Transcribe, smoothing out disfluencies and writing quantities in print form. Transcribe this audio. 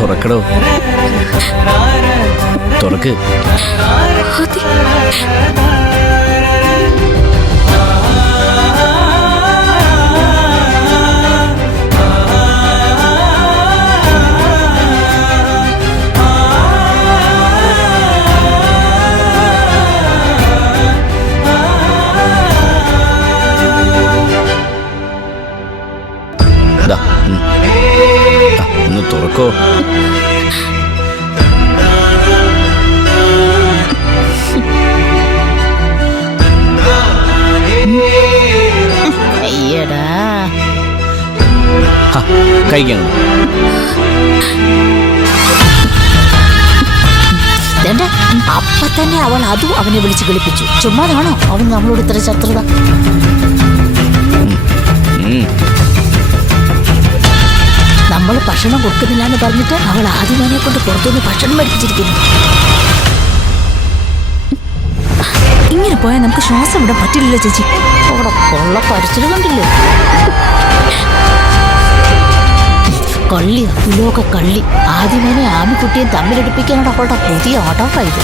തുറക്കടോ, തുറക്ക്. ഒന്ന് തുറക്കോ. കഴിക്കണം. അപ്പൊ തന്നെ അവൾ അതും അവനെ വിളിച്ച് കളിപ്പിച്ചു. ചുമ്മാതാണോ അവൻ നമ്മളോട് ഇത്ര ശത്രുത? നമ്മൾ ഭക്ഷണം കൊടുക്കുന്നില്ല എന്ന് പറഞ്ഞിട്ട് അവൾ ആദ്യമേനെ കൊണ്ട് പുറത്തുനിന്ന് ഭക്ഷണം മേടിപ്പിച്ചിരിക്കുന്നു. ഇങ്ങനെ പോയാൽ നമുക്ക് ശ്വാസം വിടാൻ പറ്റില്ലല്ലോ ചേച്ചി. അവിടെ കൊള്ള പരിസരം കണ്ടില്ലേ? കള്ളി, പുലോക കള്ളി. ആദ്യമേനെ ആമിക്കുട്ടിയും തമ്മിലെടുപ്പിക്കാനാണ് അവളുടെ പുതിയ ഓട്ടോട്ടായത്.